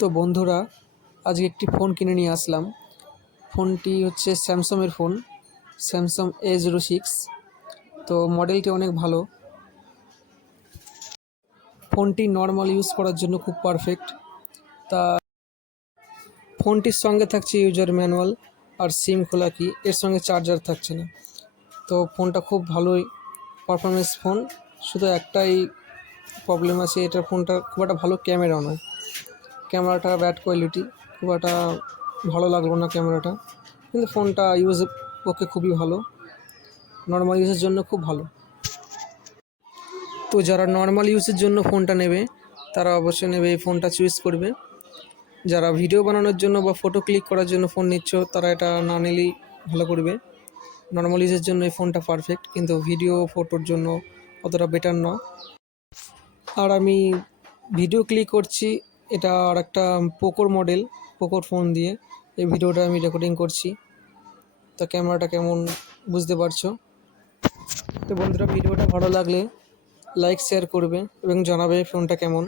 তো বন্ধুরা, আজকে একটি ফোন কিনে নিয়ে আসলাম। ফোনটি হচ্ছে স্যামসাংয়ের ফোন, স্যামসাং A06। তো মডেলটি অনেক ভালো। ফোনটি নর্মাল ইউজ করার জন্য খুব পারফেক্ট। তা ফোনটির সঙ্গে থাকছে ইউজার ম্যানুয়াল আর সিম খোলা কি, এর সঙ্গে চার্জার থাকছে না। তো ফোনটা খুব ভালোই পারফরমেন্স ফোন, শুধু একটাই প্রবলেম আছে, এটার ফোনটা খুব একটা ভালো ক্যামেরা নয়। ক্যামেরাটা ব্যাড কোয়ালিটি, খুব একটা ভালো লাগলো না ক্যামেরাটা, কিন্তু ফোনটা ইউজের পক্ষে খুবই ভালো, নর্মাল ইউজের জন্য খুব ভালো। তো যারা নর্মাল ইউজের জন্য ফোনটা নেবে তারা অবশ্যই নেবে, এই ফোনটা চুজ করবে। যারা ভিডিও বানানোর জন্য বা ফটো ক্লিক করার জন্য ফোন নিচ্ছ তারা এটা না নিলেই ভালো করবে। নর্মাল ইউজের জন্য এই ফোনটা পারফেক্ট, কিন্তু ভিডিও ফটোর জন্য অতটা বেটার না। আর আমি ভিডিও ক্লিক করছি, এটা আর একটা পোকোর মডেল, পোকোর ফোন দিয়ে এই ভিডিওটা আমি রেকর্ডিং করছি। তো ক্যামেরাটা কেমন বুঝতে পারছো। তো বন্ধুরা, ভিডিওটা ভালো লাগলে লাইক শেয়ার করবে এবং জানাবে ফোনটা কেমন।